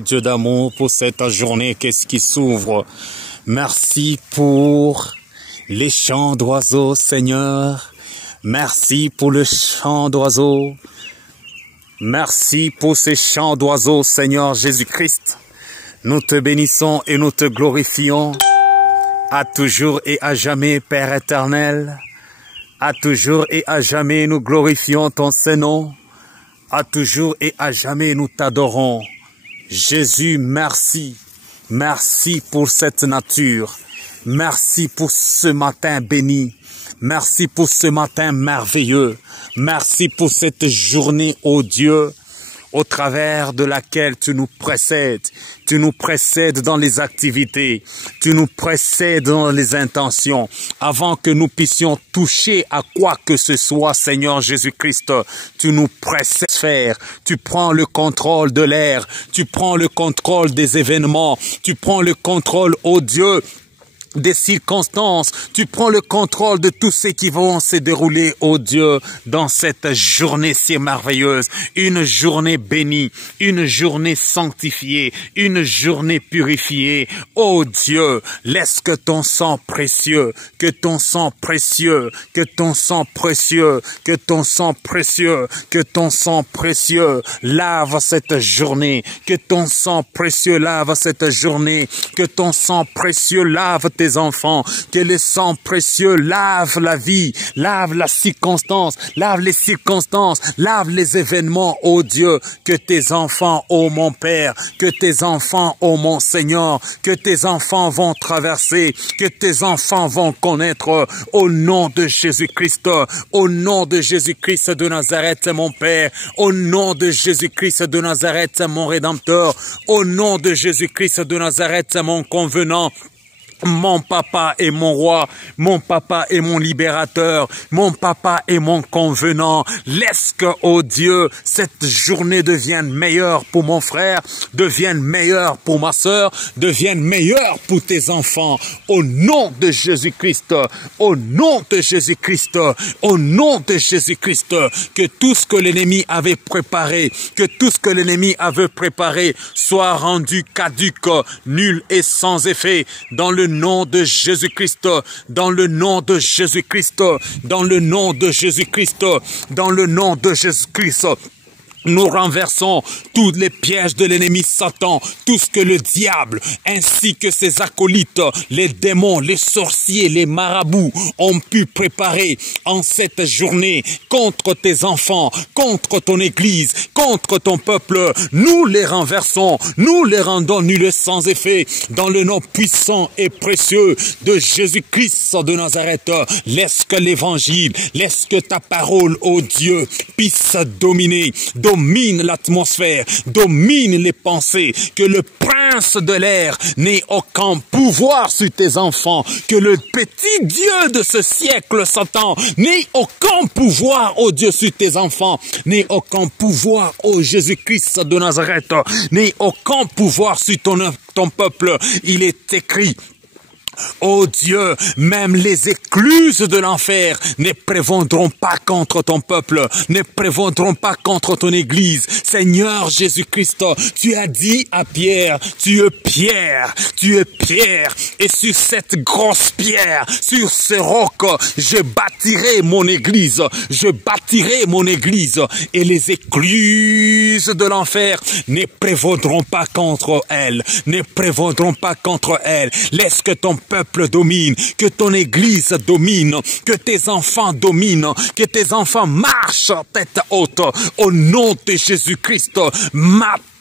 Dieu d'amour, pour cette journée qu'est-ce qui s'ouvre. Merci pour les chants d'oiseaux, Seigneur. Merci pour le chant d'oiseaux. Merci pour ces chants d'oiseaux, Seigneur Jésus-Christ. Nous te bénissons et nous te glorifions. À toujours et à jamais, Père éternel. À toujours et à jamais, nous glorifions ton Saint-Nom. À toujours et à jamais, nous t'adorons. Jésus, merci. Merci pour cette nature. Merci pour ce matin béni. Merci pour ce matin merveilleux. Merci pour cette journée, ô Dieu, au travers de laquelle tu nous précèdes. Tu nous précèdes dans les activités. Tu nous précèdes dans les intentions. Avant que nous puissions toucher à quoi que ce soit, Seigneur Jésus-Christ, tu nous précèdes faire. Tu prends le contrôle de l'air. Tu prends le contrôle des événements. Tu prends le contrôle, ô Dieu, des circonstances, tu prends le contrôle de tout ce qui vont se dérouler, ô Dieu, dans cette journée si merveilleuse, une journée bénie, une journée sanctifiée, une journée purifiée. Ô Dieu, laisse que ton sang précieux, que ton sang précieux, que ton sang précieux, que ton sang précieux, que ton sang précieux lave cette journée, que ton sang précieux lave cette journée, que ton sang précieux lave tes enfants, que le sang précieux lave la vie, lave la circonstance, lave les circonstances, lave les événements, ô Dieu, que tes enfants, ô mon Père, que tes enfants, ô mon Seigneur, que tes enfants vont traverser, que tes enfants vont connaître, au nom de Jésus-Christ, au nom de Jésus-Christ de Nazareth, mon Père, au nom de Jésus-Christ de Nazareth, mon Rédempteur, au nom de Jésus-Christ de Nazareth, mon convenant, mon papa et mon roi, mon papa et mon libérateur, mon papa et mon convenant. Laisse que, ô Dieu, cette journée devienne meilleure pour mon frère, devienne meilleure pour ma sœur, devienne meilleure pour tes enfants. Au nom de Jésus-Christ, au nom de Jésus-Christ, au nom de Jésus-Christ, que tout ce que l'ennemi avait préparé, que tout ce que l'ennemi avait préparé soit rendu caduc, nul et sans effet, dans le nom de Jésus-Christ, dans le nom de Jésus-Christ, dans le nom de Jésus-Christ, dans le nom de Jésus-Christ. Nous renversons tous les pièges de l'ennemi Satan, tout ce que le diable, ainsi que ses acolytes, les démons, les sorciers, les marabouts ont pu préparer en cette journée contre tes enfants, contre ton église, contre ton peuple. Nous les renversons, nous les rendons nuls sans effet, dans le nom puissant et précieux de Jésus-Christ de Nazareth. Laisse que l'évangile, laisse que ta parole, ô Dieu, puisse domine l'atmosphère, domine les pensées, que le prince de l'air n'ait aucun pouvoir sur tes enfants, que le petit Dieu de ce siècle, Satan, n'ait aucun pouvoir, ô Dieu, sur tes enfants, n'ait aucun pouvoir, ô Jésus-Christ de Nazareth, n'ait aucun pouvoir sur ton peuple. Il est écrit, ô Dieu, même les écluses de l'enfer ne prévaudront pas contre ton peuple, ne prévaudront pas contre ton église. Seigneur Jésus-Christ, tu as dit à Pierre, tu es Pierre, et sur cette grosse pierre, sur ce roc, je bâtirai mon église, et les écluses de l'enfer ne prévaudront pas contre elle, Laisse que ton peuple domine, que ton église domine, que tes enfants dominent, que tes enfants marchent tête haute, au nom de Jésus-Christ.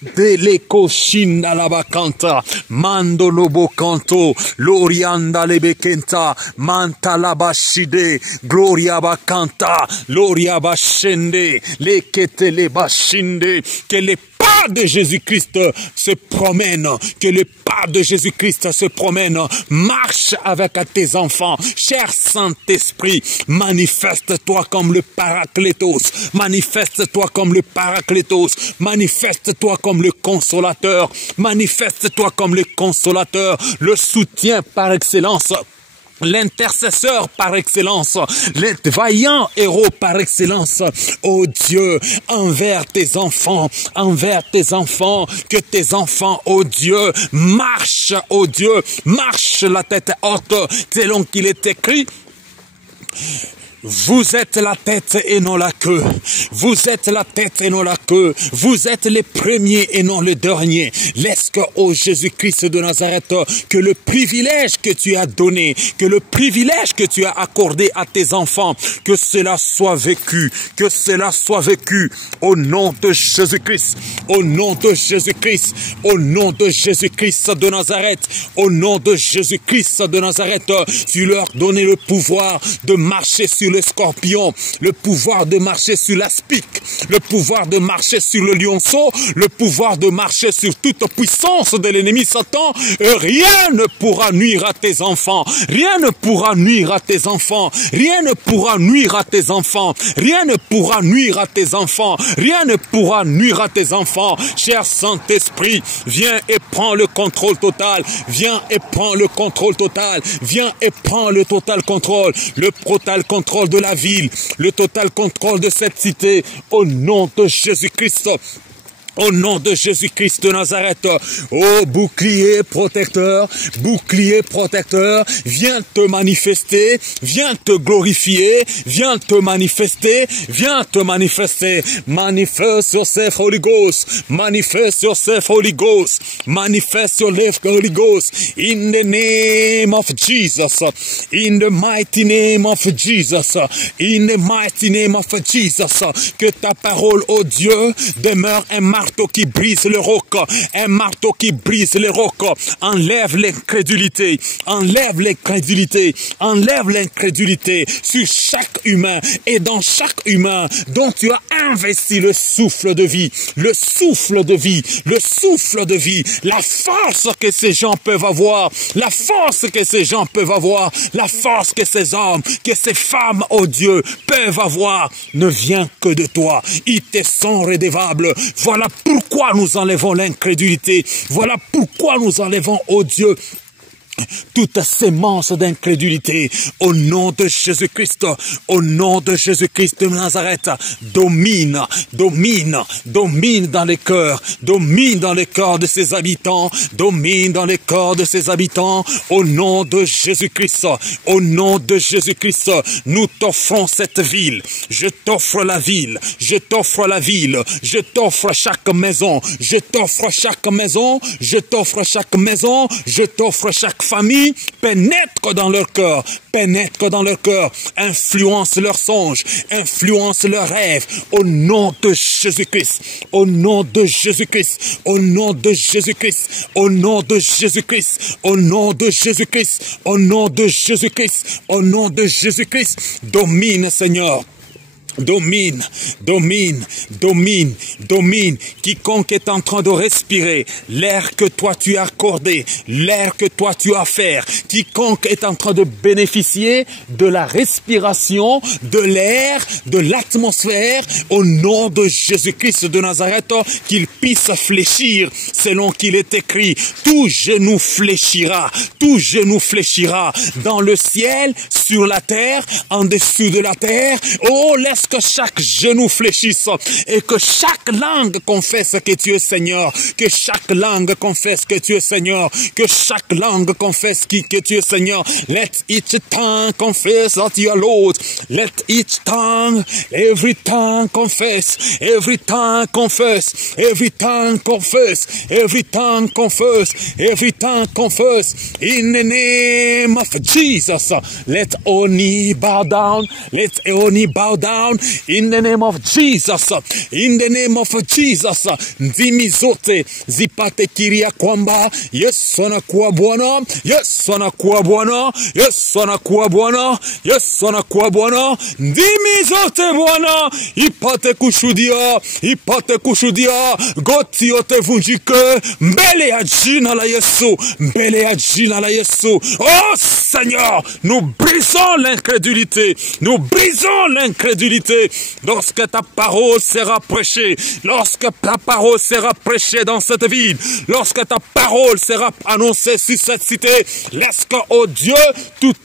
Deleko shinda la bakanta, mando lobo canto, lorianda lebekenta, manta la bashide, gloria bakanta, loria bashende, lekete le bashinde, que les pas de Jésus-Christ se promènent, que le pas de Jésus-Christ se promène, marche avec tes enfants. Cher Saint-Esprit, manifeste-toi comme le Paraclétos, manifeste-toi comme le Paraclétos, manifeste-toi comme le Consolateur, manifeste-toi comme le Consolateur, le soutien par excellence l'intercesseur par excellence, le vaillant héros par excellence, oh Dieu, envers tes enfants, que tes enfants, oh Dieu, marchent, oh Dieu, marchent la tête haute, selon qu'il est écrit. Vous êtes la tête et non la queue. Vous êtes la tête et non la queue. Vous êtes les premiers et non le dernier. Laisse que, ô Jésus-Christ de Nazareth, que le privilège que tu as donné, que le privilège que tu as accordé à tes enfants, que cela soit vécu, au nom de Jésus-Christ, au nom de Jésus-Christ, au nom de Jésus-Christ de Nazareth, au nom de Jésus-Christ de Nazareth. Tu leur donnais le pouvoir de marcher sur le scorpion, le pouvoir de marcher sur l'aspic, le pouvoir de marcher sur le lionceau, le pouvoir de marcher sur toute puissance de l'ennemi Satan. Et rien ne pourra nuire à tes enfants. Rien ne pourra nuire à tes enfants. Rien ne pourra nuire à tes enfants. Rien ne pourra nuire à tes enfants. Rien ne pourra nuire à tes enfants. Cher Saint-Esprit, viens et prends le contrôle total. Viens et prends le contrôle total. Viens et prends le total contrôle. Le total contrôle de la ville, le total contrôle de cette cité, au nom de Jésus-Christ. Au nom de Jésus-Christ de Nazareth, ô bouclier protecteur, viens te manifester, viens te glorifier, viens te manifester, manifeste yourself Holy Ghost, manifest yourself Holy Ghost, manifest yourself Holy Ghost, in the name of Jesus, in the mighty name of Jesus, in the mighty name of Jesus, que ta parole, ô Dieu, demeure un marteau qui brise le roc, un marteau qui brise les rocs. Enlève l'incrédulité, enlève l'incrédulité sur chaque humain et dans chaque humain dont tu as investi le souffle de vie, la force que ces gens peuvent avoir, la force que ces hommes, que ces femmes, oh Dieu, peuvent avoir, ne vient que de toi. Ils te sont redevables. Voilà pourquoi nous enlevons l'incrédulité. Voilà pourquoi nous enlevons, oh Dieu, toute sémence d'incrédulité. Au nom de Jésus-Christ, au nom de Jésus-Christ de Nazareth, domine dans les cœurs, domine dans les cœurs de ses habitants, au nom de Jésus-Christ, nous t'offrons cette ville, je t'offre la ville, je t'offre chaque maison, je t'offre chaque famille, pénètre dans leur cœur, influence leurs songes, influence leurs rêves, au nom de Jésus-Christ, au nom de Jésus-Christ, au nom de Jésus-Christ, au nom de Jésus-Christ, au nom de Jésus-Christ, au nom de Jésus-Christ, au nom de Jésus-Christ, domine Seigneur. Domine. Quiconque est en train de respirer l'air que toi tu as accordé, l'air que toi tu as fait, quiconque est en train de bénéficier de la respiration, de l'air, de l'atmosphère, au nom de Jésus-Christ de Nazareth, qu'il puisse fléchir selon qu'il est écrit. Tout genou fléchira dans le ciel, sur la terre, en dessous de la terre. Oh, laisse que chaque genou fléchisse et que chaque langue confesse que tu es Seigneur, que chaque langue confesse que tu es Seigneur, que chaque langue confesse que tu es Seigneur. Let each tongue confess that you are Lord. Let each tongue, every tongue confess, every tongue confess, every tongue confess, every tongue confess, every tongue confess. In the name of Jesus, let all knee bow down, let all knee bow down. In the name of Jesus, in the name of Jesus, ndimi zote zipate kiria kwamba Yesu anakuwa Bwana, Yesu anakuwa Bwana, Yesu anakuwa Bwana, Yesu anakuwa Bwana. Ndimi zote Bwana ipate kushuhudia, goti yote vunjike mbele ya jina la Yesu, Oh Seigneur, nous brisons l'incrédulité, lorsque ta parole sera prêchée, dans cette ville, lorsque ta parole sera annoncée sur cette cité, laisse que, oh Dieu, toute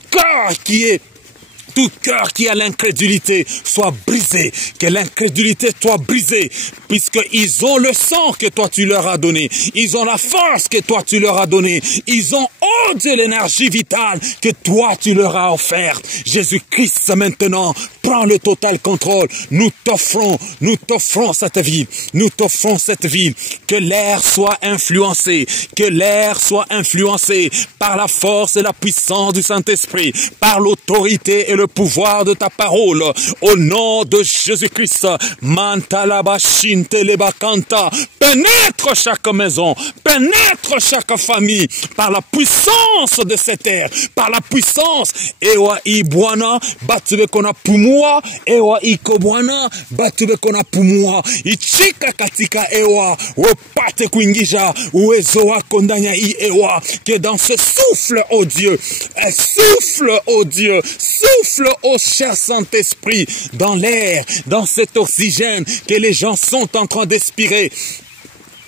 tout cœur qui a l'incrédulité soit brisé, que l'incrédulité soit brisée, puisqu'ils ont le sang que toi tu leur as donné, ils ont la force que toi tu leur as donnée, ils ont, oh Dieu, l'énergie vitale que toi tu leur as offerte. Jésus-Christ, maintenant, prends le total contrôle. Nous t'offrons cette ville, nous t'offrons cette ville, que l'air soit influencé, par la force et la puissance du Saint-Esprit, par l'autorité et le pouvoir de ta parole, au nom de Jésus-Christ. Pénètre chaque maison, pénètre chaque famille, par la puissance de cette terre, par la puissance. Ewa ibwana batube kona pumua, ewa ikobwana batube kona pumua, ichika katika ewa, wopate kuingisha uwezo wako ndani ya ewa, que dans ce souffle, oh Dieu, souffle, oh Dieu, souffle, oh cher Saint-Esprit, dans l'air, dans cet oxygène que les gens sont en train d'expirer,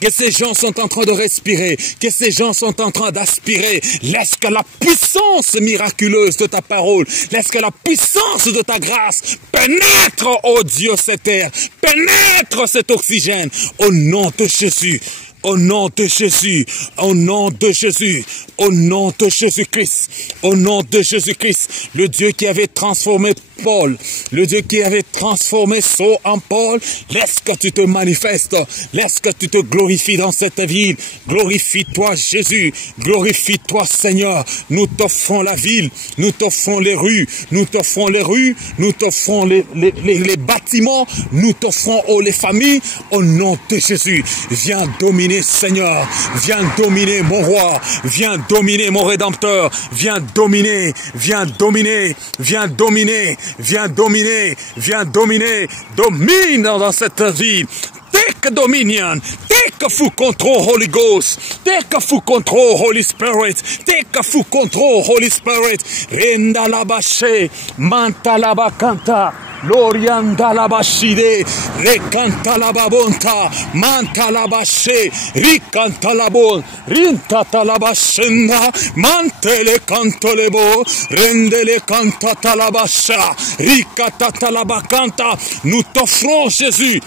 que ces gens sont en train de respirer, que ces gens sont en train d'aspirer. Laisse que la puissance miraculeuse de ta parole, laisse que la puissance de ta grâce pénètre, oh Dieu, cette air, pénètre cet oxygène, au nom de Jésus. Au nom de Jésus, au nom de Jésus, au nom de Jésus-Christ, au nom de Jésus-Christ, le Dieu qui avait transformé Paul, le Dieu qui avait transformé Saul en Paul, laisse que tu te manifestes, laisse que tu te glorifies dans cette ville, glorifie-toi Jésus, glorifie-toi Seigneur, nous t'offrons la ville, nous t'offrons les rues, nous t'offrons les rues, nous t'offrons les bâtiments, nous t'offrons les familles, au nom de Jésus, viens dominer Seigneur, viens dominer mon roi, viens dominer mon rédempteur, viens dominer, viens dominer, viens dominer, viens dominer, viens dominer, domine dans cette ville. Take dominion, take full control, Holy Ghost, take full control, Holy Spirit, take full control, Holy Spirit. Renda la bache, manta la bacanta. L'orianda la bashide, recanta la babonta, manta la bashe, ricanta la bon, rintata la bashenda, mantele canto le bo, rendele cantata la basha, ricatata la bacanta. Nous t'offrons Jésus.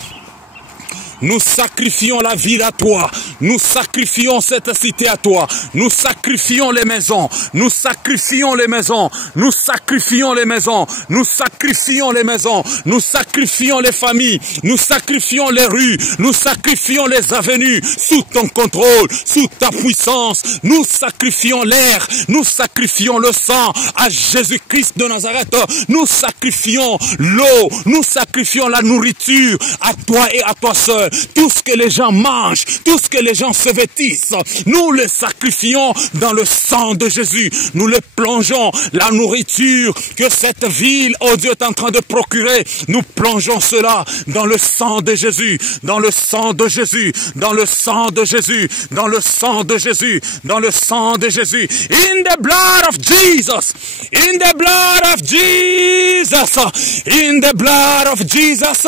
Nous sacrifions la ville à toi. Nous sacrifions cette cité à toi. Nous sacrifions les maisons. Nous sacrifions les maisons. Nous sacrifions les maisons. Nous sacrifions les maisons. Nous sacrifions les familles. Nous sacrifions les rues. Nous sacrifions les avenues. Sous ton contrôle, sous ta puissance. Nous sacrifions l'air. Nous sacrifions le sang à Jésus-Christ de Nazareth. Nous sacrifions l'eau. Nous sacrifions la nourriture à toi et à toi seul. Tout ce que les gens mangent, tout ce que les gens se vêtissent, nous le sacrifions dans le sang de Jésus. Nous le plongeons, la nourriture que cette ville, oh Dieu, est en train de procurer. Nous plongeons cela dans le sang de Jésus, dans le sang de Jésus, dans le sang de Jésus, dans le sang de Jésus, dans le sang de Jésus. In the blood of Jesus, in the blood of Jesus, in the blood of Jesus,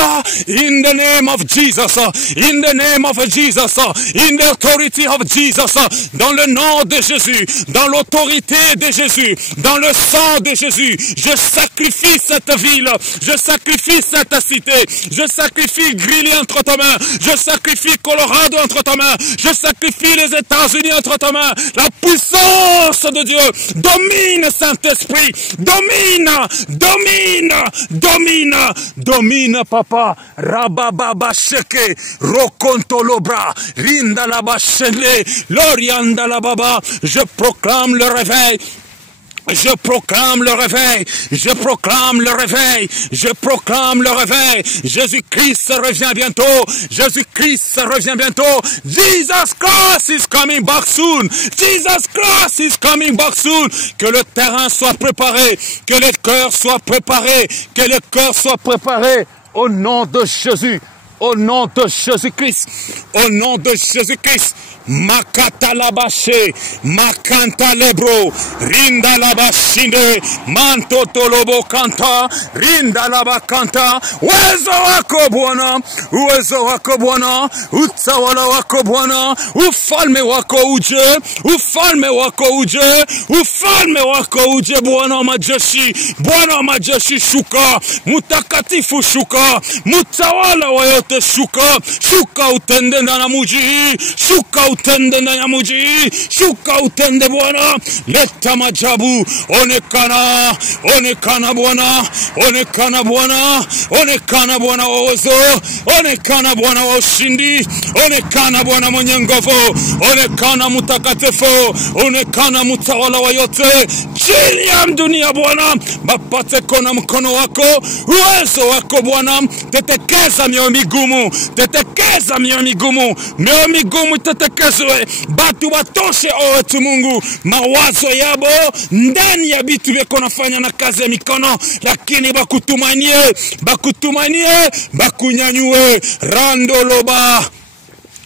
in the name of Jesus. In the name of Jesus, in the authority of Jesus, dans le nom de Jésus, dans l'autorité de Jésus, dans le sang de Jésus, je sacrifie cette ville, je sacrifie cette cité, je sacrifie Greeley entre ta main, je sacrifie Colorado entre ta main, je sacrifie les États-Unis entre ta main. La puissance de Dieu domine, Saint-Esprit, domine, domine, domine, domine, Papa. Rabababa sheke, rokonto lobra, rinda la bachele, l'orianda la baba. Je proclame le réveil. Je proclame le réveil, je proclame le réveil, je proclame le réveil. Jésus-Christ revient bientôt, Jésus-Christ revient bientôt. Jesus Christ is coming back soon, Jesus Christ is coming back soon. Que le terrain soit préparé, que les cœurs soient préparés, que les cœurs soient préparés. Au nom de Jésus, au nom de Jésus-Christ, au nom de Jésus-Christ. makata labashe, makanta lebro, rinda labashinde, manto tolobo kanta, rinda labakanta. Uwezo wako Bwana, uwezo wako Bwana, utawala wako Bwana, ufalme wako uje, ufalme wako uje, ufalme wako uje Bwana wa majeshi, Bwana wa majeshi shuka, mutakatifu shuka, mutawala wa yote shuka, shuka utende ndani ya mji hii, shuka utende ndani ya mji hii, shuka utende Bwana, leta majabu, onekana, onekana Bwana, onekana Bwana, onekana Bwana wa uwezo, onekana Bwana wa ushindi, onekana Bwana mwenye nguvu, onekana mutakatifu, onekana mutawala wa yote chini ya dunia Bwana, bapate kona mkono wako, uwezo wako Bwana, tetekeza mioyo migumu, tetekeza mioyo migumu, mioyo migumu tetekezwe, batu batoshe owetu Mungu, mawazo yabo ndani ya bitu beko nafanya na kazi ya mikono, lakini bakutumanie, bakutumanie, bakunyanyue, randoloba.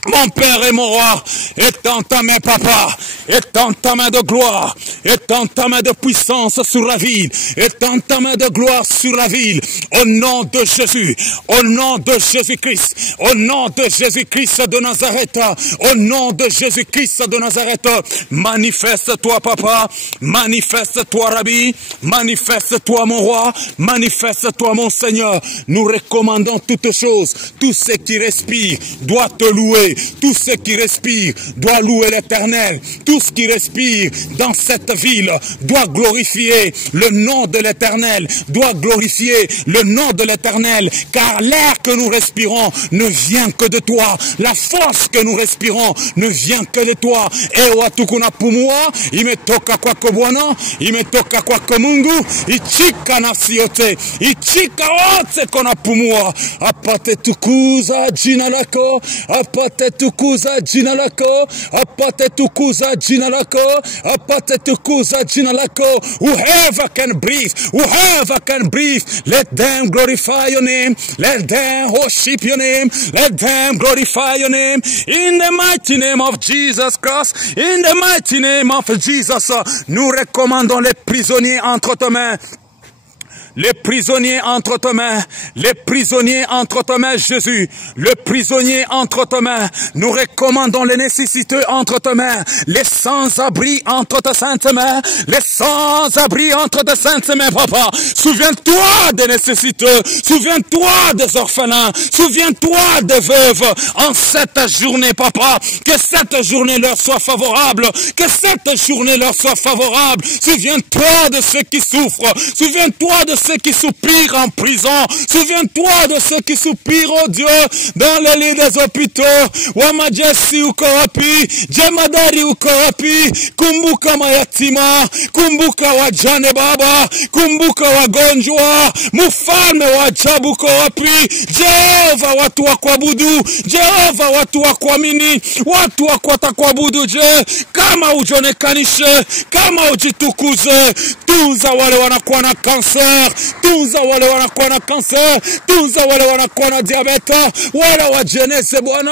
Mon Père et mon Roi, est en ta main, Papa, est en ta main de gloire, est en ta main de puissance sur la ville, est en ta main de gloire sur la ville, au nom de Jésus, au nom de Jésus-Christ, au nom de Jésus-Christ de Nazareth, au nom de Jésus-Christ de Nazareth, manifeste-toi, Papa, manifeste-toi, Rabbi, manifeste-toi, mon Roi, manifeste-toi, mon Seigneur. Nous recommandons toutes choses, tout ce qui respire doit te louer. Tout ce qui respire doit louer l'Éternel. Tout ce qui respire dans cette ville doit glorifier le nom de l'Éternel, doit glorifier le nom de l'Éternel, car l'air que nous respirons ne vient que de toi. La force que nous respirons ne vient que de toi. Ewa tukuna pumua, imetoka kwako Bwana, imetoka kwako Mungu, ichika nafsi yote, ichika wote kona pumua, apate tukuza jina lako, apate tukuza jina lako, apate tukuza jina lako, apate tukuza jina lako. Whoever can breathe, whoever can breathe, let them glorify your name, let them worship your name, let them glorify your name, in the mighty name of Jesus Christ, in the mighty name of Jesus. Nous recommandons les prisonniers entre tes mains. Les prisonniers entre tes mains, les prisonniers entre tes mains, Jésus, le prisonnier entre tes mains, nous recommandons les nécessiteux entre tes mains, les sans-abri entre tes saintes mains, les sans-abri entre tes saintes mains, Papa. Souviens-toi des nécessiteux, souviens-toi des orphelins, souviens-toi des veuves en cette journée, Papa. Que cette journée leur soit favorable, que cette journée leur soit favorable. Souviens-toi de ceux qui souffrent, souviens-toi de ceux qui soupirent en prison. Souviens-toi de ceux qui soupirent, oh Dieu, dans les lits des hôpitaux. Wamajesi uko wapi, jemadari uko wapi, kumbuka mayatima, kumbuka wajane Baba, kumbuka wagonjwa, mfalme wa ajabu uko wapi. Jehova, watu wa kuabudu, Jehova, watu wa kuamini, watu wa kuabudu. Je, kama ujonekanishe, kama ujitukuze, tuza wale wanakuwa na kanser, tuza wale wanakuwa na kanser, tuza wale wanakuwa na diabeta, wale wajenese Bwana,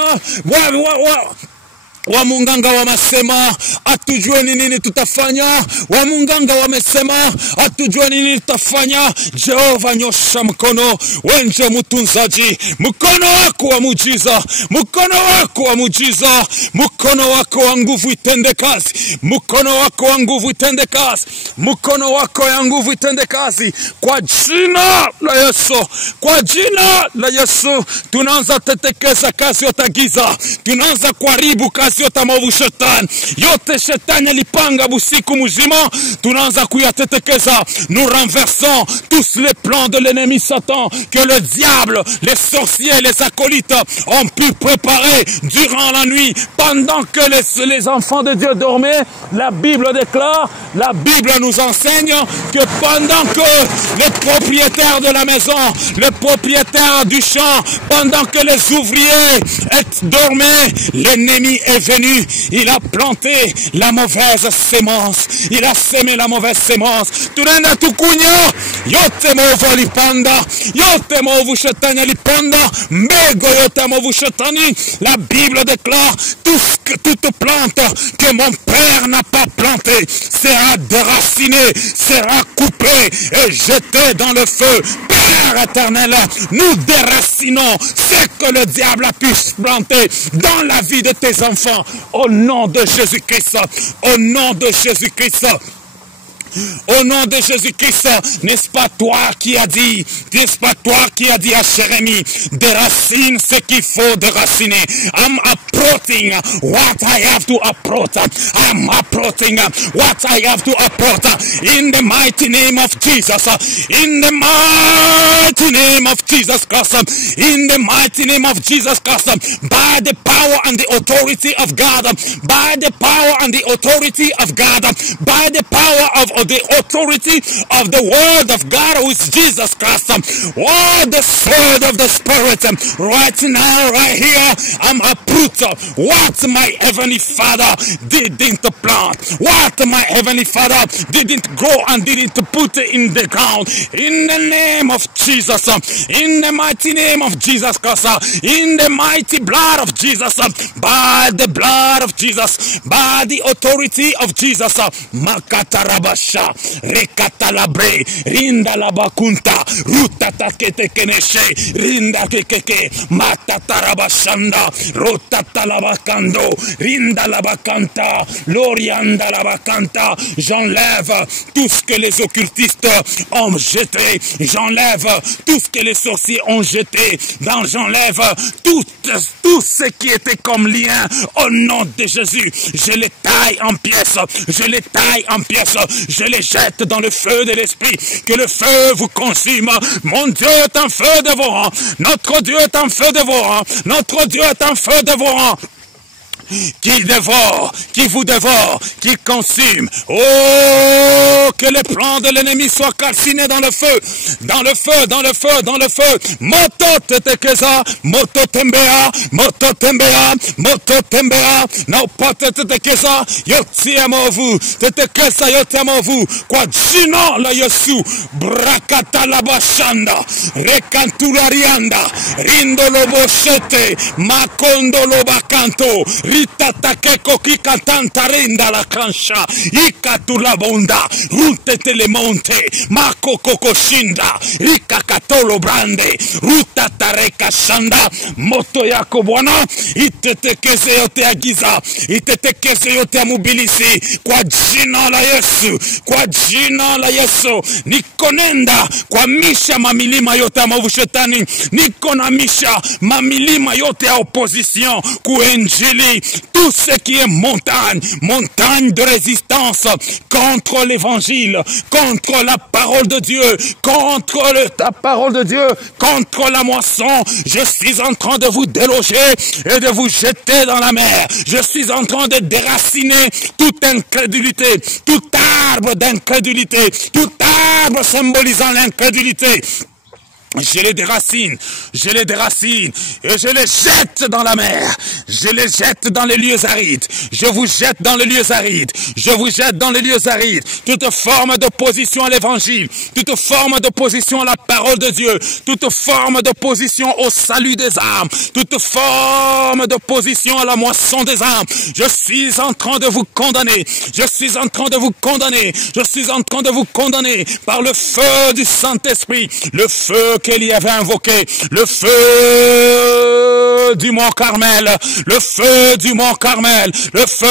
Wamunganga wamesema atujue ni nini tutafanya. Wamunganga wamesema atujue ni nini tutafanya. Jehova, nyosha mkono, wenje mtunzaji, mkono wako wa muujiza, mkono wako wa muujiza, mkono wako wa nguvu itende kazi, mkono wako wa nguvu itende kazi, mkono wako ya nguvu itende kazi, kwa jina la Yesu, kwa jina la Yesu. Tunaanza tetekeza kazi yote giza, tunaanza kuharibu kazi yote maovu shetani, yote shetani alipanga busiku mzima, tunaanza kuyatetekeza. Nous renversons tous les plans de l'ennemi Satan que le diable, les sorciers, les acolytes ont pu préparer durant la nuit, pendant que les enfants de Dieu dormaient. La Bible déclare, la Bible nous enseigne que pendant que les propriétaires de la maison, les propriétaires du champ, pendant que les ouvriers dormaient, l'ennemi est venu, il a planté la mauvaise sémence. Il a semé la mauvaise sémence. Tunenda tukunya, yote movu lipanda, yote movu shetani lipanda, mbego yote movu shetani. La Bible déclare, toute plante que mon Père n'a pas plantée sera déracinée, sera coupée et jetée dans le feu. Père éternel, nous déracinons ce que le diable a pu planter dans la vie de tes enfants. Au nom de Jésus-Christ, au nom de Jésus-Christ. Au nom de Jésus-Christ, n'est-ce pas toi qui as dit, n'est-ce pas toi qui as dit à Jérémie, déracine ce qu'il faut déraciner. I'm approaching what I have to approach. I'm approaching what I have to approach. In the mighty name of Jesus. In the mighty name of Jesus Christ. In the mighty name of Jesus Christ. By the power and the authority of God. By the power and the authority of God. By the power of the authority of the word of God, who is Jesus Christ. Oh, the sword of the Spirit. Right now, right here, I'm a fruit. What my heavenly Father didn't plant, what my heavenly Father didn't grow and didn't put in the ground. In the name of Jesus, in the mighty name of Jesus Christ, in the mighty blood of Jesus, by the blood of Jesus, by the authority of Jesus, Makatarabasha, Rekatalabre, Rinda Labakunta, Rutatakete Keneshe, Rinda Keke, Matatarabashanda, Rotatalabakando, Rinda Labakanta, Lorianda Labakanta. J'enlève tout ce que les occultistes ont jeté, j'enlève tout ce que les sorciers ont jeté, j'enlève tout ce qui était comme lien au nom de Jésus. Je les taille en pièces, je les taille en pièces, je les jette dans le feu de l'esprit, que le feu vous consume. Mon Dieu est un feu dévorant, notre Dieu est un feu dévorant, notre Dieu est un feu dévorant, qui dévore, qui vous dévore, qui consume. Oh, que les plans de l'ennemi soient calcinés dans le feu, dans le feu, dans le feu, dans le feu. Moto tetekeza, moto tembea, moto tembea, moto tembea. No pote tetekeza, yotie movu, tetekeza yotie movu. Kwa jina la Yesu, brakata la bashanda, rekantularianda, rindolo boshete, makondolo bakanto. Ritatake kika tantarinda la kansha, ikatula bonda, rutete le monte, mako kokoshinda, rikakatolo brande, rutatareka shanda, moto yako bwana, itetekeze yote agiza, itetekeze yote mobilisi, kwa jina la Yesu, kwa jina la Yesu, nikonenda, kwa misha mamilima yote ya mavu shetani, nikonamisha mamilima yote ya opposition, kuenjili, tout ce qui est montagne, montagne de résistance contre l'évangile, contre la parole de Dieu, contre ta parole de Dieu, contre la moisson. Je suis en train de vous déloger et de vous jeter dans la mer. Je suis en train de déraciner toute incrédulité, tout arbre d'incrédulité, tout arbre symbolisant l'incrédulité. Je les déracine, et je les jette dans la mer, je les jette dans les lieux arides, je vous jette dans les lieux arides, je vous jette dans les lieux arides, toute forme d'opposition à l'évangile, toute forme d'opposition à la parole de Dieu, toute forme d'opposition au salut des âmes, toute forme d'opposition à la moisson des âmes. Je suis en train de vous condamner, je suis en train de vous condamner, je suis en train de vous condamner par le feu du Saint-Esprit, le feu qu'il y avait invoqué, le feu du mont Carmel, le feu du mont Carmel, le feu,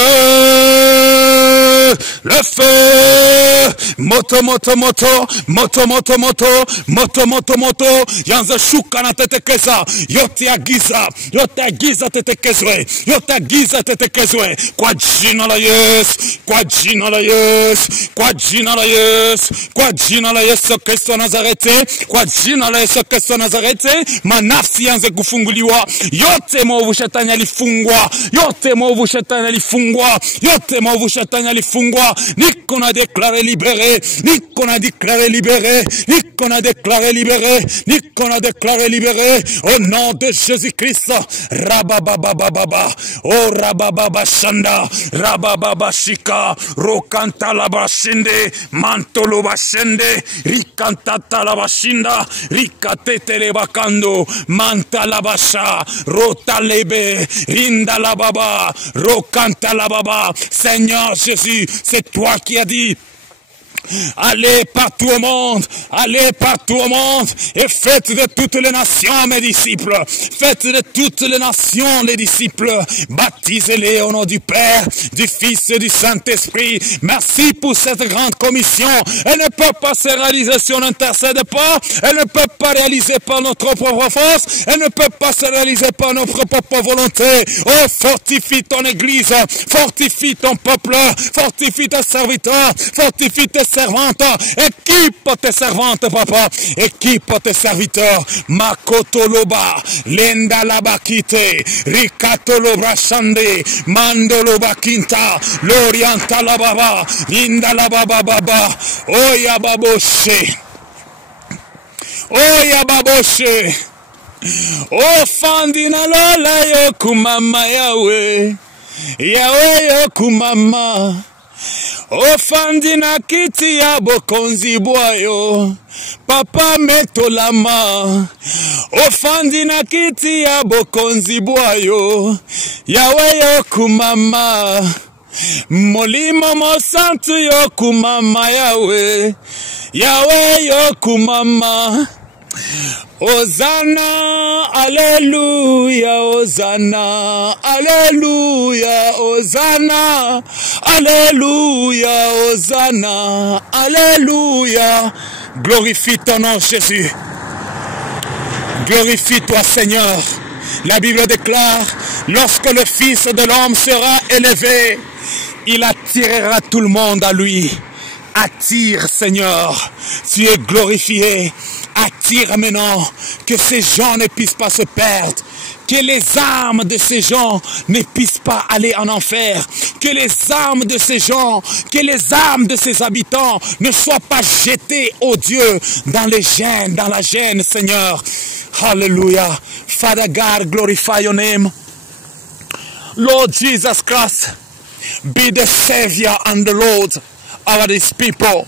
moto, yanza shuka na tetekeza, yote agiza tetekezwe, yote agiza tetekezwe, kwa jina la Yesu, kwa jina la Yesu, kwa jina la Yesu, kwa jina la Yesu Kristo Nazareti, kwa jina la Yesu Kristo Nazareti, manafsi yanze kufunguliwa, yote mwovu shetani alifungwa, yote mwovu shetani alifungwa, yote mwovu shetani alifungwa, ni qu'on a déclaré libéré, ni qu'on a déclaré libéré, ni qu'on a déclaré libéré, ni qu'on a déclaré libéré, au nom de Jésus-Christ. Rabababababa, oh Rabababa Shanda, Rabababa Shika, Rokanta Labashinde, Mantolo Bashende, Rikantata Labashinda, Rikatete Lebakando, Manta Labasha, Rota Lebe, Rinda Lababa, Rokanta Lababa. Seigneur Jésus, c'est toi qui as dit, allez partout au monde, allez partout au monde et faites de toutes les nations mes disciples, faites de toutes les nations les disciples, baptisez-les au nom du Père, du Fils et du Saint-Esprit. Merci pour cette grande commission. Elle ne peut pas se réaliser si on n'intercède pas, elle ne peut pas réaliser par notre propre force, elle ne peut pas se réaliser par notre propre volonté. Oh, fortifie ton église, fortifie ton peuple, fortifie tes serviteurs, fortifie tes servantes, équipe tes servantes, papa, équipe tes serviteurs, Makotoloba, Lenda Labakite, Rikatoloba Shande, Mandoloba Kinta, Lorienta Lababa, Linda Lababa Baba, Oya Baboshe, Oya Baboshe, O Fandina Lola Yokumama Yahweh, Yahweh Yokumama. Ofandi na kiti ya bokonzi bwayo, papa metolama. Ofandi na kiti ya bokonzi bwayo, Yawe yokumama. Molimo mosantu yokumama Yawe, Yawe yokumama. Hosanna, Alléluia, Hosanna, Alléluia, Hosanna, Alléluia, Hosanna, Alléluia. Glorifie ton nom, Jésus. Glorifie-toi, Seigneur. La Bible déclare, lorsque le Fils de l'homme sera élevé, il attirera tout le monde à lui. Attire, Seigneur, tu es glorifié. Attire maintenant que ces gens ne puissent pas se perdre, que les âmes de ces gens ne puissent pas aller en enfer, que les âmes de ces gens, que les âmes de ces habitants ne soient pas jetées, oh Dieu, dans les gènes, dans la gêne, Seigneur. Hallelujah. Father God, glorify your name. Lord Jesus Christ, be the Savior and the Lord of these people.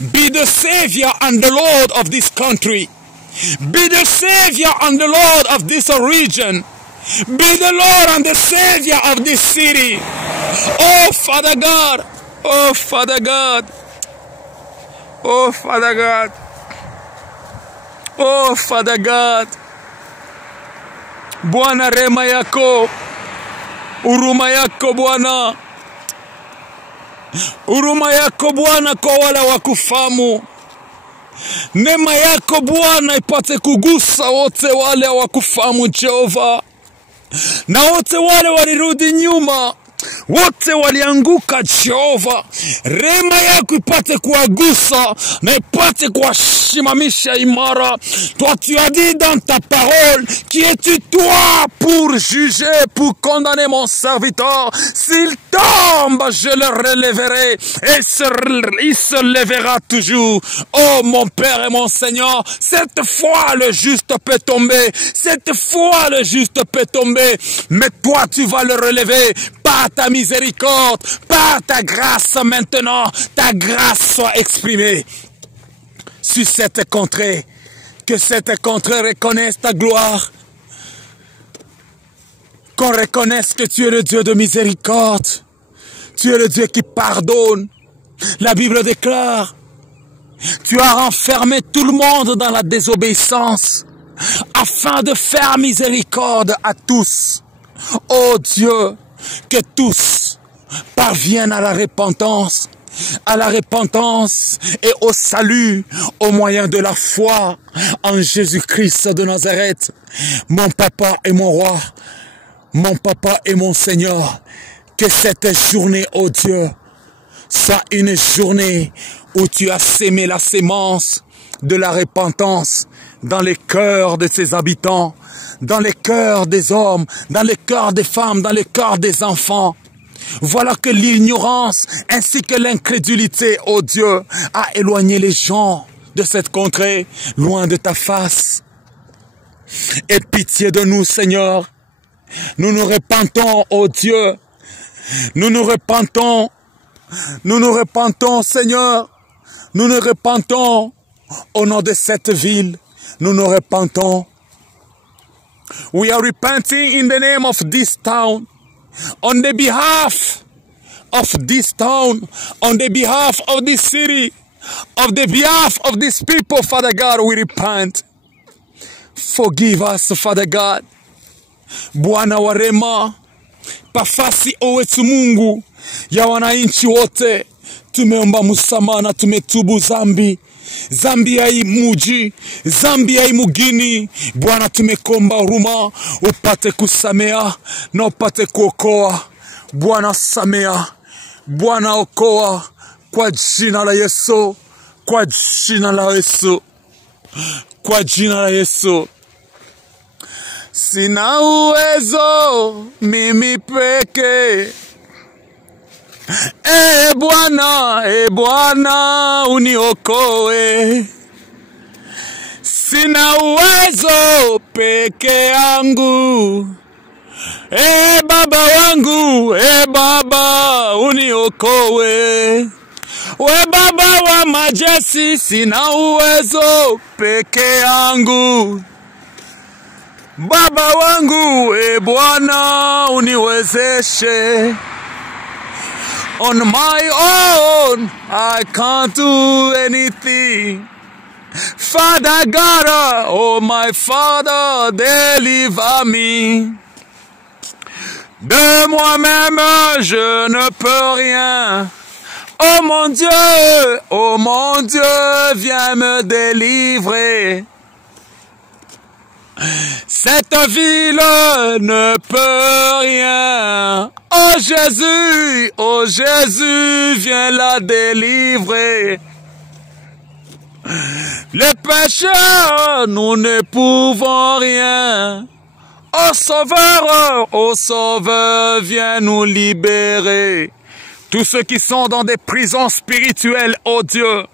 Be the Savior and the Lord of this country. Be the Savior and the Lord of this region. Be the Lord and the Savior of this city. Oh, Father God. Oh, Father God. Oh, Father God. Oh, Father God. Bwana rema yako. Huruma yako Bwana. Huruma yako Bwana kwa wale wakufamu. Neema yako Bwana ipate kugusa wote wale wakufamu Jehova. Na wote wale walirudi nyuma, wote walianguka Jehova. Rema yako ipate kuwagusa na ipate kuwasimamisha imara. Toi tu as dit dans ta parole, qui es-tu toi pour juger, pour condamner mon serviteur? S'il tombe, je le relèverai et il se lèvera toujours. Oh mon Père et mon Seigneur, cette fois le juste peut tomber, cette fois le juste peut tomber, mais toi tu vas le relever par ta miséricorde, par ta grâce maintenant. Ta grâce soit exprimée sur cette contrée, que cette contrée reconnaisse ta gloire, qu'on reconnaisse que tu es le Dieu de miséricorde, tu es le Dieu qui pardonne. La Bible déclare, tu as renfermé tout le monde dans la désobéissance, afin de faire miséricorde à tous. Oh Dieu, que tous parviennent à la repentance et au salut au moyen de la foi en Jésus-Christ de Nazareth. Mon papa et mon roi, mon papa et mon Seigneur, que cette journée, oh Dieu, soit une journée où tu as sémé la sémence de la repentance dans les cœurs de ses habitants, dans les cœurs des hommes, dans les cœurs des femmes, dans les cœurs des enfants. Voilà que l'ignorance ainsi que l'incrédulité, ô Dieu, a éloigné les gens de cette contrée, loin de ta face. Aie pitié de nous, Seigneur. Nous nous repentons, ô Dieu. Nous nous repentons. Nous nous repentons, Seigneur. Nous nous repentons au nom de cette ville. Nous nous repentons. We are repenting in the name of this town. On the behalf of this town. On the behalf of this city. On the behalf of these people, Father God, we repent. Forgive us, Father God. Bwana wa rehema, pafasi owetu Mungu ya wananchi wote, tumeomba msamaha na tumetubu zambi. Zambi ya hii muji, zambi ya hii mugini. Bwana tumekomba huruma, upate kusamea na upate kuokoa. Bwana samea, Bwana okoa, kwa jina la Yesu, kwa jina la Yesu, kwa jina la Yesu. Sina uwezo mimi peke. Bwana uniokoe. Sina uwezo peke yangu. Baba wangu, Baba uniokoe. We Baba wa majeshi, sina uwezo peke yangu. Baba wangu, Bwana uniwezeshe. On my own, I can't do anything. Father God, oh my Father, deliver me. De moi-même, je ne peux rien. Oh mon Dieu, viens me délivrer. Cette ville ne peut rien. Oh Jésus, viens la délivrer. Les pécheurs, nous ne pouvons rien. Oh Sauveur, viens nous libérer. Tous ceux qui sont dans des prisons spirituelles, oh Dieu.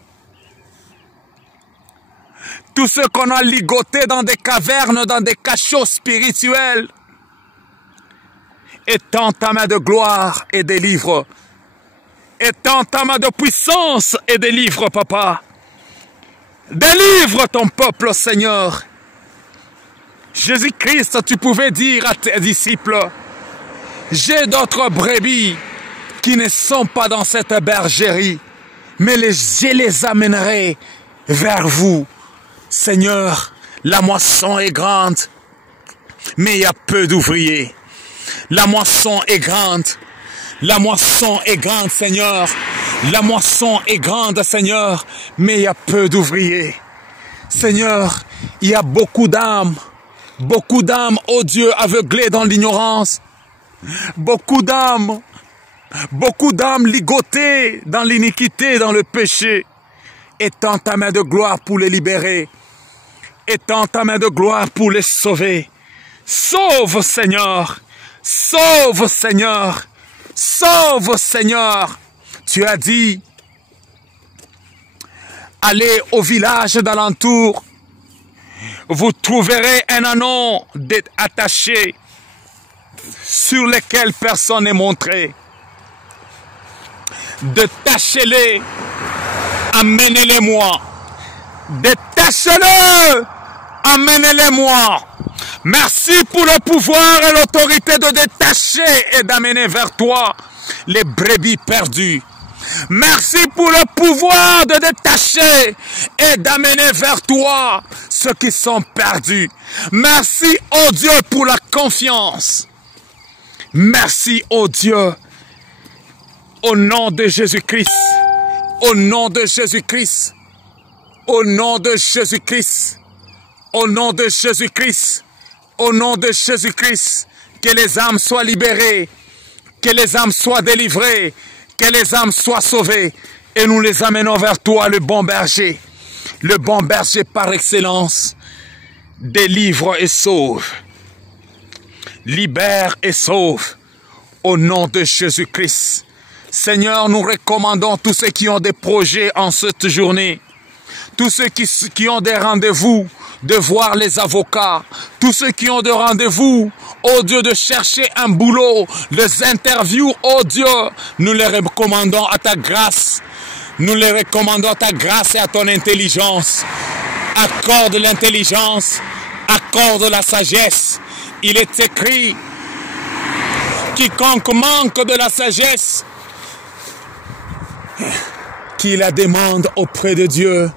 Tous ceux qu'on a ligotés dans des cavernes, dans des cachots spirituels. Étends ta main de gloire et délivre. Étends ta main de puissance et délivre, Papa. Délivre ton peuple, Seigneur. Jésus-Christ, tu pouvais dire à tes disciples, j'ai d'autres brebis qui ne sont pas dans cette bergerie, mais je les amènerai vers vous. Seigneur, la moisson est grande, mais il y a peu d'ouvriers. La moisson est grande. La moisson est grande, Seigneur. La moisson est grande, Seigneur, mais il y a peu d'ouvriers. Seigneur, il y a beaucoup d'âmes, oh Dieu, aveuglées dans l'ignorance. Beaucoup d'âmes ligotées dans l'iniquité, dans le péché. Étends ta main de gloire pour les libérer. Étends ta main de gloire pour les sauver. Sauve, Seigneur. Sauve, Seigneur. Sauve, Seigneur. Tu as dit, allez au village d'alentour. Vous trouverez un anneau attaché sur lequel personne n'est montré. Détachez-les. Amenez-les-moi. Détachez-le. Amenez-les-moi. Merci pour le pouvoir et l'autorité de détacher et d'amener vers toi les brebis perdues. Merci pour le pouvoir de détacher et d'amener vers toi ceux qui sont perdus. Merci, oh Dieu, pour la confiance. Merci, oh Dieu, au nom de Jésus-Christ. Au nom de Jésus-Christ. Au nom de Jésus-Christ. Au nom de Jésus-Christ. Au nom de Jésus-Christ. Que les âmes soient libérées. Que les âmes soient délivrées. Que les âmes soient sauvées. Et nous les amenons vers toi, le bon berger. Le bon berger par excellence. Délivre et sauve. Libère et sauve. au nom de Jésus-Christ. Seigneur, nous recommandons tous ceux qui ont des projets en cette journée, tous ceux qui ont des rendez-vous de voir les avocats, tous ceux qui ont des rendez-vous, oh Dieu, de chercher un boulot, les interviews, oh Dieu, nous les recommandons à ta grâce. Nous les recommandons à ta grâce et à ton intelligence. Accorde l'intelligence, accorde la sagesse. Il est écrit, quiconque manque de la sagesse, qu'il la demande auprès de Dieu.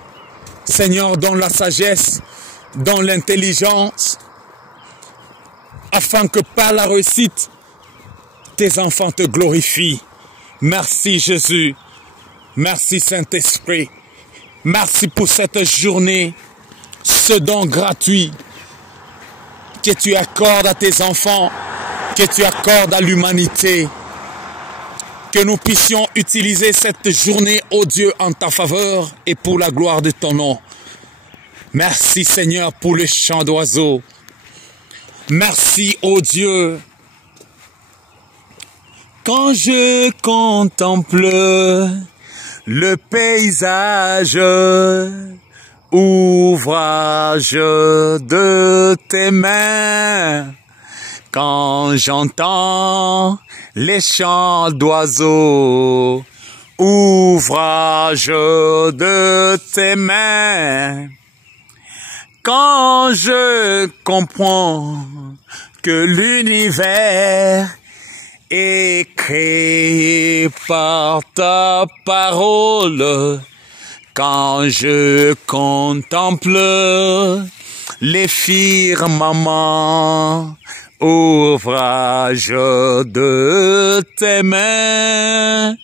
Seigneur, donne la sagesse, donne l'intelligence, afin que par la réussite, tes enfants te glorifient. Merci Jésus. Merci Saint-Esprit. Merci pour cette journée, ce don gratuit que tu accordes à tes enfants, que tu accordes à l'humanité. Que nous puissions utiliser cette journée, ô Dieu, en ta faveur et pour la gloire de ton nom. Merci Seigneur pour le chant d'oiseaux. Merci, ô Dieu. Quand je contemple le paysage, ouvrage de tes mains, quand j'entends les chants d'oiseaux, ouvrage de tes mains, quand je comprends que l'univers est créé par ta parole, quand je contemple les firmaments, ouvrage de tes mains,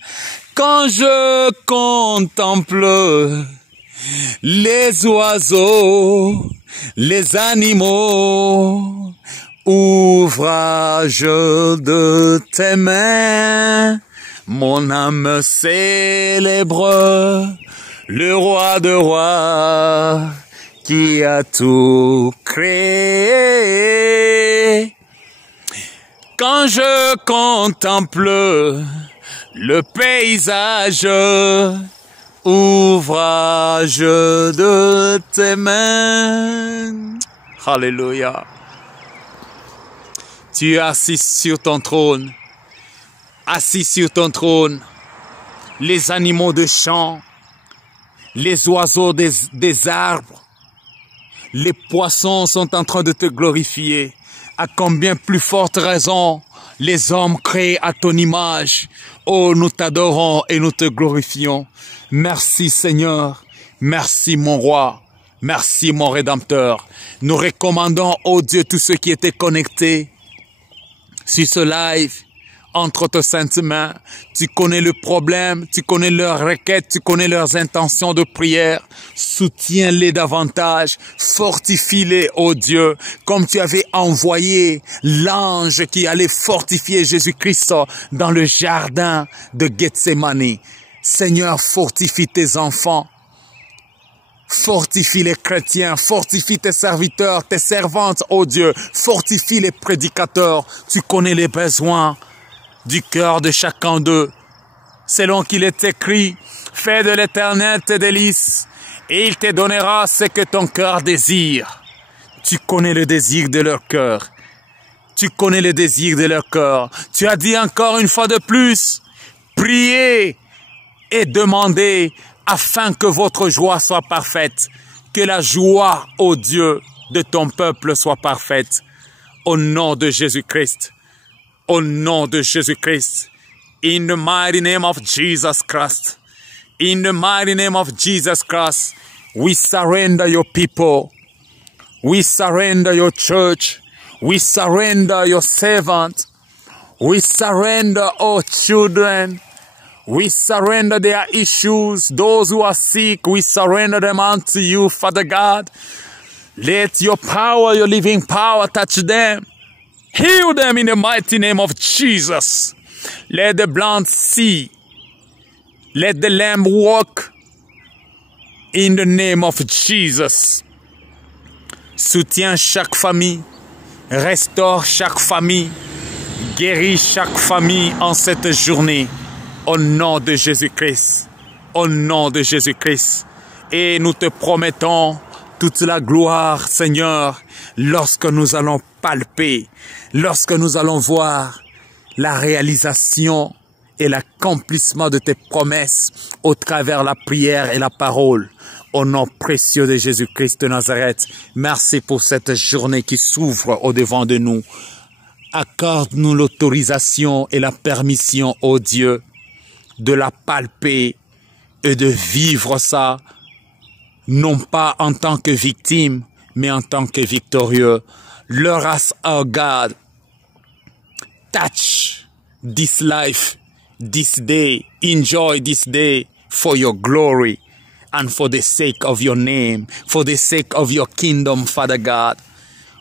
quand je contemple les oiseaux, les animaux, ouvrage de tes mains, mon âme célèbre le roi de rois qui a tout créé. Quand je contemple le paysage, ouvrage de tes mains. Alléluia. Tu es assis sur ton trône. Assis sur ton trône. Les animaux de champ, les oiseaux des arbres, les poissons sont en train de te glorifier. À combien plus forte raison les hommes créés à ton image. Oh, nous t'adorons et nous te glorifions. Merci Seigneur, merci mon roi, merci mon Rédempteur. Nous recommandons, oh Dieu, tous ceux qui étaient connectés sur ce live, entre tes saintes mains. Tu connais le problème, tu connais leurs requêtes, tu connais leurs intentions de prière. Soutiens-les davantage, fortifie-les, oh Dieu, comme tu avais envoyé l'ange qui allait fortifier Jésus-Christ dans le jardin de Gethsémani. Seigneur, fortifie tes enfants, fortifie les chrétiens, fortifie tes serviteurs, tes servantes, oh Dieu, fortifie les prédicateurs. Tu connais les besoins du cœur de chacun d'eux. Selon qu'il est écrit, fais de l'Éternel tes délices, et il te donnera ce que ton cœur désire. Tu connais le désir de leur cœur. Tu connais le désir de leur cœur. Tu as dit encore une fois de plus, priez et demandez afin que votre joie soit parfaite, que la joie, ô Dieu, de ton peuple soit parfaite. Au nom de Jésus-Christ. Au nom de Jésus-Christ. In the mighty name of Jesus Christ. In the mighty name of Jesus Christ. We surrender your people. We surrender your church. We surrender your servant. We surrender our children. We surrender their issues. Those who are sick, we surrender them unto you, Father God. Let your power, your living power touch them. Heal them in the mighty name of Jesus. Let the blind see. Let the lame walk in the name of Jesus. Soutiens chaque famille. Restaure chaque famille. Guéris chaque famille en cette journée. Au nom de Jésus-Christ. Au nom de Jésus-Christ. Et nous te promettons toute la gloire, Seigneur, lorsque nous allons palper, lorsque nous allons voir la réalisation et l'accomplissement de tes promesses au travers la prière et la parole. Au nom précieux de Jésus-Christ de Nazareth, merci pour cette journée qui s'ouvre au-devant de nous. Accorde-nous l'autorisation et la permission, ô Dieu, de la palper et de vivre ça, non pas en tant que victime, mais en tant que victorieux. Let us, oh God, touch this life, this day, enjoy this day for your glory and for the sake of your name, for the sake of your kingdom, Father God.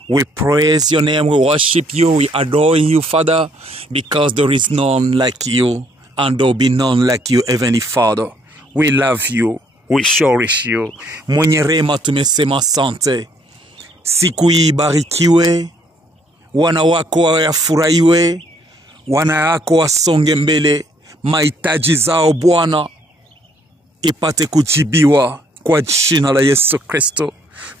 We praise your name, we worship you, we adore you, Father, because there is none like you, and there will be none like you, Heavenly Father. We love you, we cherish you. Mwenye rema tumesema asante. Siku hii ibarikiwe, wana wako wafurahiwe, wana wako wasonge mbele, mahitaji zao Bwana ipate kujibiwa kwa jina la Yesu Kristo.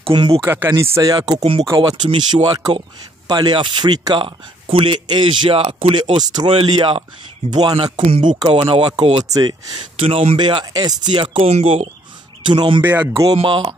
Kumbuka kanisa yako, kumbuka watumishi wako pale Afrika, kule Asia, kule Australia. Bwana, kumbuka wana wako wote. Tunaombea Est ya Kongo, tunaombea Goma,